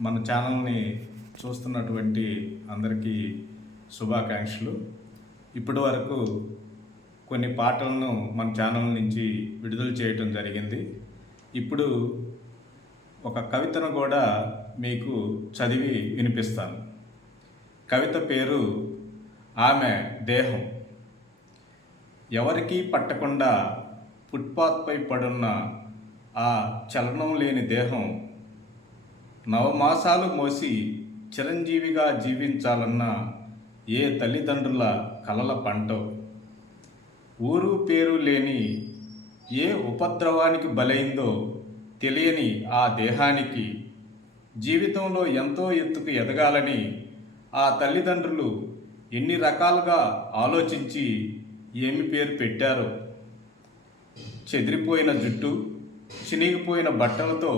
మన ఛానల్ని చూస్తున్నటువంటి అందరికీ శుభాకాంక్షలు. ఇప్పటి వరకు కొన్ని పాటలను మన ఛానల్ నుంచి విడుదల చేయటం జరిగింది. ఇప్పుడు ఒక కవితను కూడా మీకు చదివి వినిపిస్తాను. కవిత పేరు ఆమె దేహం. ఎవరికీ పట్టకుండా ఫుట్పాత్పై పడున్న ఆ చలనం లేని దేహం నవమాసాలు మోసి చిరంజీవిగా జీవించాలన్న ఏ తల్లిదండ్రుల కలల పంటో ఊరు పేరు లేని ఏ ఉపద్రవానికి బలైందో తెలియని ఆ దేహానికి జీవితంలో ఎంతో ఎత్తుకు ఎదగాలని ఆ తల్లిదండ్రులు ఎన్ని రకాలుగా ఆలోచించి ఏమి పేరు పెట్టారో? చెదిరిపోయిన జుట్టు చినిగిపోయిన బట్టలతో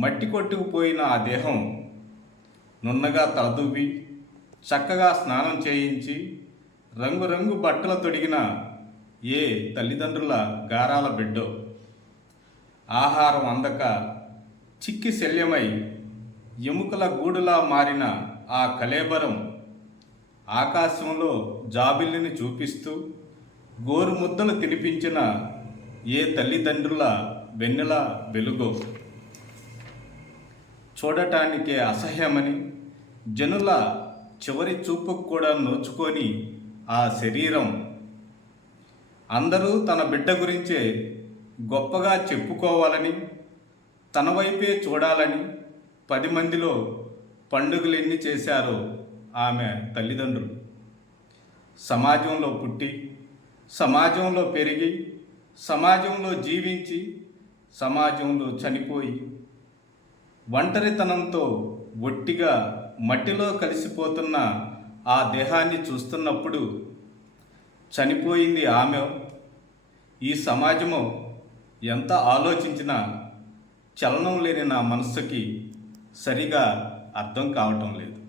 మట్టి కొట్టుకుపోయిన ఆ దేహం నున్నగా తలదూపి చక్కగా స్నానం చేయించి రంగురంగు బట్టలు తొడిగిన ఏ తల్లిదండ్రుల గారాల బిడ్డో. ఆహారం అందక చిక్కి శల్యమై ఎముకల గూడులా మారిన ఆ కలేబరం ఆకాశంలో జాబిల్లిని చూపిస్తూ గోరుముద్దలు తినిపించిన ఏ తల్లిదండ్రుల వెన్నెల వెలుగో. చూడటానికే అసహ్యమని జనుల చివరి చూపుకు కూడా నోచుకొని ఆ శరీరం అందరూ తన బిడ్డ గురించే గొప్పగా చెప్పుకోవాలని తన వైపే చూడాలని పది మందిలో పండుగలు ఎన్ని చేశారో ఆమె తల్లిదండ్రులు. సమాజంలో పుట్టి సమాజంలో పెరిగి సమాజంలో జీవించి సమాజంలో చనిపోయి ఒంటరితనంతో ఒట్టిగా మట్టిలో కలిసిపోతున్న ఆ దేహాన్ని చూస్తున్నప్పుడు చనిపోయింది ఆమె. ఈ సమాజము ఎంత ఆలోచించినా చలనం లేని నా మనస్సుకి సరిగా అర్థం కావటం లేదు.